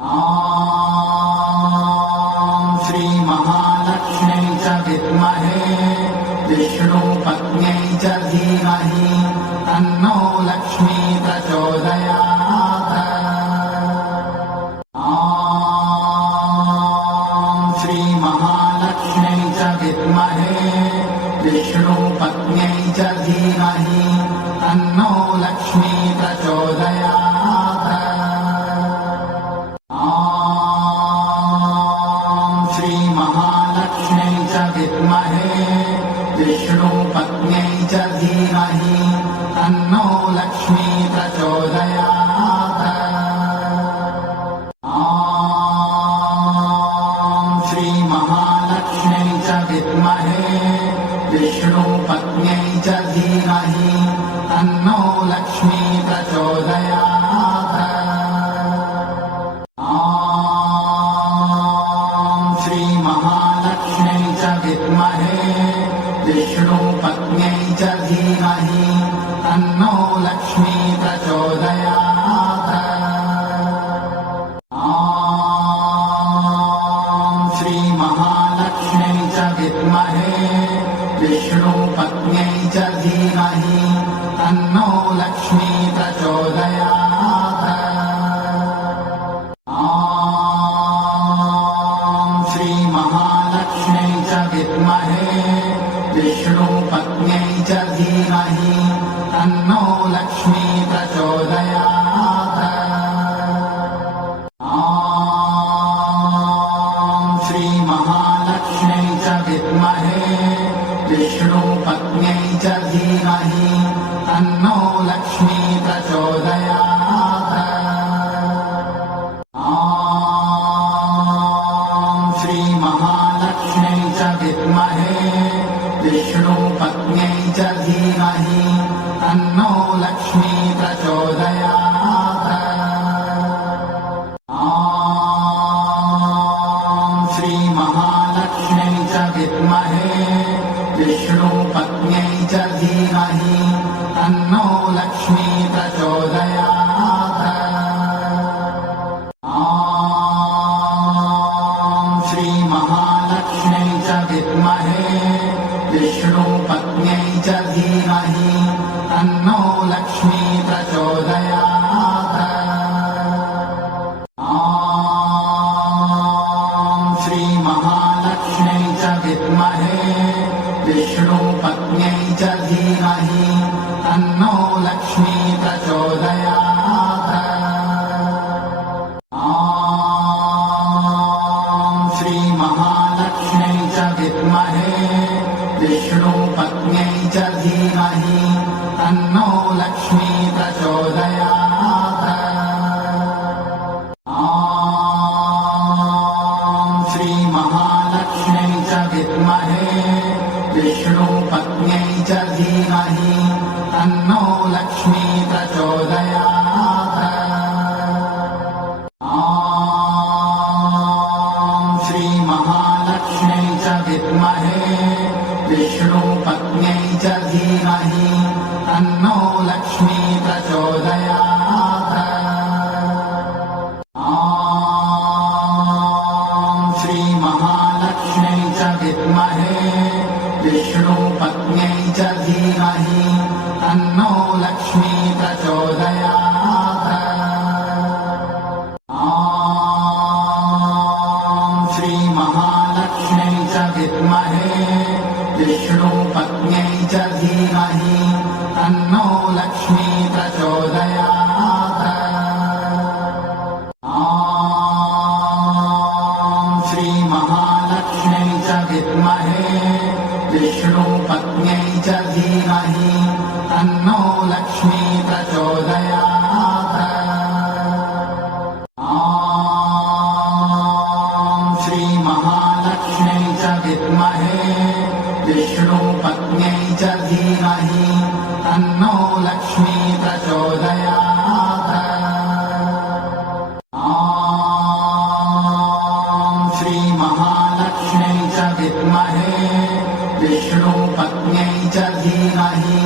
ॐ श्री महालक्ष्म्यै च विद्महे विष्णुपत्न्यै च धीमहि तन्नो लक्ष्मी प्रचोदयात्। ॐ श्री महालक्ष्म्यै च विद्महे विष्णुपत्न्यै च धीमहि तन्नो लक्ष्मी प्रचोदयात्। महालक्ष्म्यै च विद्महे विष्णुपत्न्यै च धीमहि तन्नो लक्ष्मी प्रचोदयात्। ॐ श्री महालक्ष्म्यै च विद्महे विष्णुपत्न्यै च धीमहि तन्नो लक्ष्मी प्रचोदयात्। महालक्ष्म्यै च विद्महे विष्णुपत्न्यै च धीमहि तन्नो लक्ष्मी प्रचोदयात्। ॐ श्री महालक्ष्म्यै च विद्महे विष्णुपत्न्यै च धीमहि तन्नो लक्ष्मी प्रचोदयात्। महालक्ष्म्यै च विद्महे विष्णुपत्न्यै च धीमहि तन्नो लक्ष्मी प्रचोदयात्। ॐ श्री महालक्ष्म्यै च विद्महे विष्णुपत्न्यै च धीमहि तन्नो लक्ष्मी प्रचोदयात्। महालक्ष्म्यै च विद्महे विष्णुपत्न्यै च धीमहि तन्नो लक्ष्मी प्रचोदयात्। ॐ श्री महालक्ष्म्यै च विद्महे विष्णुपत्न्यै च धीमहि तन्नो लक्ष्मी प्रचोदयात्। महालक्ष्म्यै च विद्महे विष्णुपत्न्यै च धीमहि तन्नो लक्ष्मी प्रचोदयात्। ॐ श्री महालक्ष्म्यै च विद्महे विष्णुपत्न्यै च धीमहि तन्नो लक्ष्मी प्रचोदयात्। महालक्ष्म्यै च विद्महे विष्णुपत्न्यै च धीमहि तन्नो लक्ष्मी प्रचोदयात्। ॐ श्री महालक्ष्म्यै च विद्महे विष्णुपत्न्यै च धीमहि तन्नो लक्ष्मी प्रचोदयात्। महालक्ष्म्यै च विद्महे विष्णुपत्न्यै च धीमहि तन्नो लक्ष्मी प्रचोदयात्। ॐ श्री महालक्ष्म्यै च विद्महे विष्णुपत्न्यै च धीमहि तन्नो लक्ष्मी प्रचोदयात्। महालक्ष्म्यै च विद्महे विष्णुपत्न्यै च धीमहि तन्नो लक्ष्मी प्रचोदयात्। ॐ श्री महालक्ष्म्यै च विद्महे विष्णुपत्न्यै च धीमहि तन्नो लक्ष्मी प्रचोदयात्। महालक्ष्म्यै च विद्महे विष्णुपत्न्यै च धीमहि तन्नो लक्ष्मी प्रचोदयात्। ॐ श्री महालक्ष्म्यै च विद्महे विष्णुपत्न्यै च धीमहि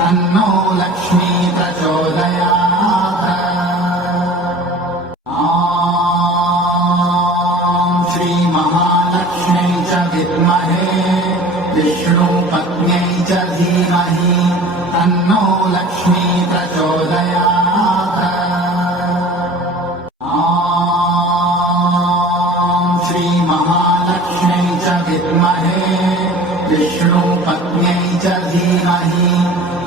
तन्नो लक्ष्मी प्रचोदयात्। ॐ विष्णुपत्न्यै च धीमहि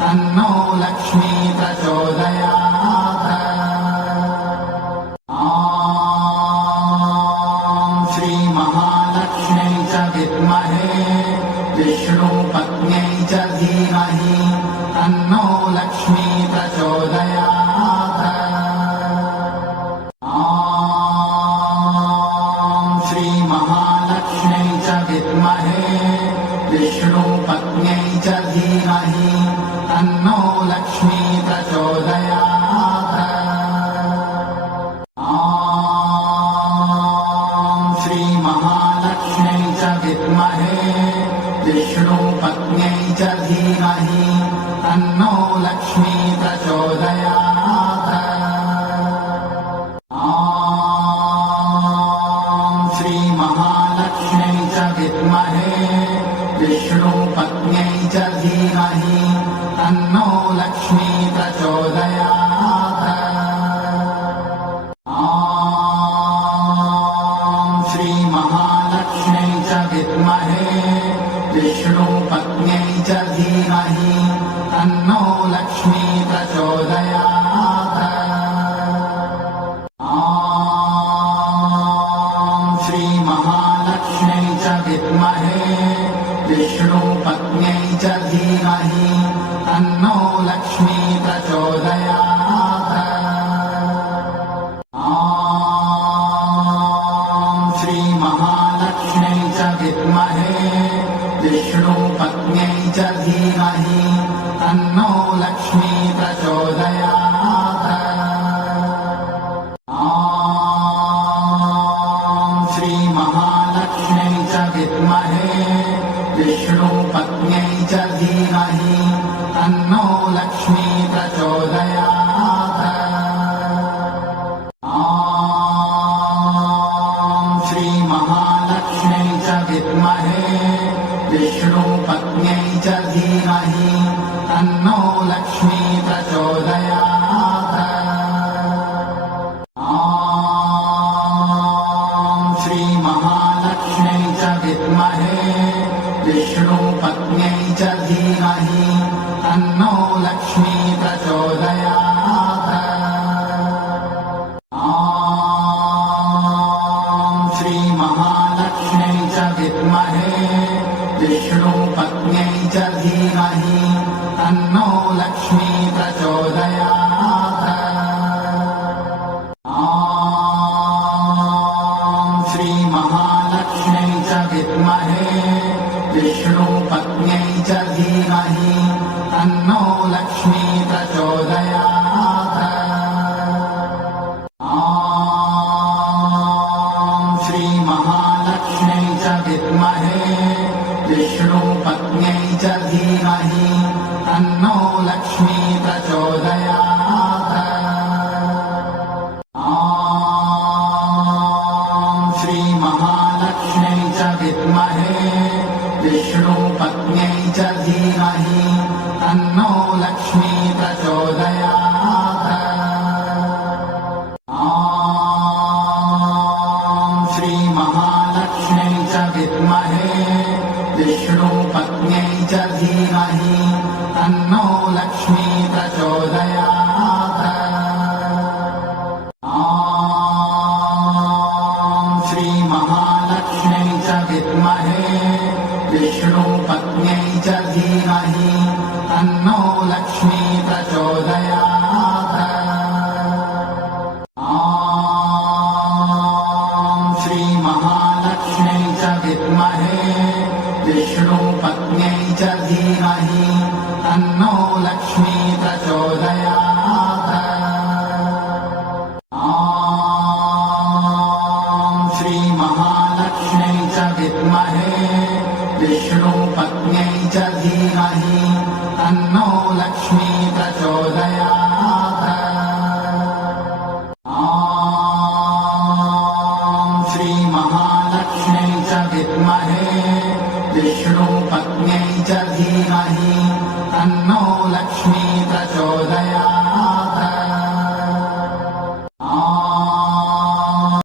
तन्नो लक्ष्मी प्रचोदयात्। ॐ श्रीमहालक्ष्म्यै च विद्महे विष्णुपत्न्यै च धीमहि तन्नो लक्ष्मी प्रचोदयात्। ॐ श्रीमहालक्ष्म्यै च विद्महे विष्णुपत्न्यै च धीमहि तन्नो लक्ष्मी प्रचोदयात्। ॐ श्रीमहालक्ष्म्यै च विद्महे विष्णुपत्न्यै च धीमहि तन्नो लक्ष्मी प्रचोदयात्। ॐ श्रीमहालक्ष्म्यै च विद्महे विष्णुपत्न्यै च धीमहि तन्नो लक्ष्मी प्रचोदयात्। ॐ श्रीमहालक्ष्म्यै च विद्महे विष्णुपत्न्यै च धीमहि तन्नो लक्ष्मी प्रचोदयात्। ॐ श्रीमहालक्ष्म्यै च विद्महे विष्णुपत्न्यै च धीमहि तन्नो लक्ष्मी प्रचोदयात्। ॐ श्रीमहालक्ष्म्यै च विद्महे विष्णुपत्न्यै च धीमहि तन्नो लक्ष्मी प्रचोदयात्। ॐ श्रीमहालक्ष्म्यै च विद्महे विष्णुपत्न्यै च धीमहि तन्नो लक्ष्मी प्रचोदयात्। ॐ श्रीमहालक्ष्म्यै च विद्महे विष्णुपत्न्यै च धीमहि तन्नो लक्ष्मी प्रचोदयात्। ॐ श्रीमहालक्ष्म्यै च विद्महे विष्णुपत्न्यै च धीमहि तन्नो लक्ष्मी प्रचोदयात्। ॐ श्रीमहालक्ष्म्यै च विद्महे विष्णुपत्न्यै च धीमहि तन्नो लक्ष्मी प्रचोदयात्। ॐ श्रीमहालक्ष्म्यै च विद्महे विष्णुपत्न्यै च धीमहि तन्नो लक्ष्मी प्रचोदयात्। ॐ श्रीमहालक्ष्म्यै च विद्महे विष्णुपत्न्यै च धीमहि तन्नो लक्ष्मी प्रचोदयात्। ॐ श्रीमहालक्ष्म्यै च विद्महे विष्णुपत्न्यै च धीमहि तन्नो लक्ष्मी प्रचोदयात्। ॐ श्रीमहालक्ष्म्यै च विद्महे विष्णुपत्न्यै च धीमहि तन्नो लक्ष्मी प्रचोदयात्। ॐ श्रीमहालक्ष्म्यै च विद्महे विष्णुपत्न्यै च धीमहि तन्नो लक्ष्मी प्रचोदयात्। ॐ श्रीमहालक्ष्म्यै च विद्महे विष्णुपत्न्यै च धीमहि तन्नो लक्ष्मी प्रचोदयात्। ॐ श्रीमहालक्ष्म्यै च विद्महे विष्णुपत्न्यै च धीमहि तन्नो लक्ष्मी प्रचोदयात्। ॐ श्रीमहालक्ष्म्यै च विद्महे विष्णुपत्न्यै च धीमहि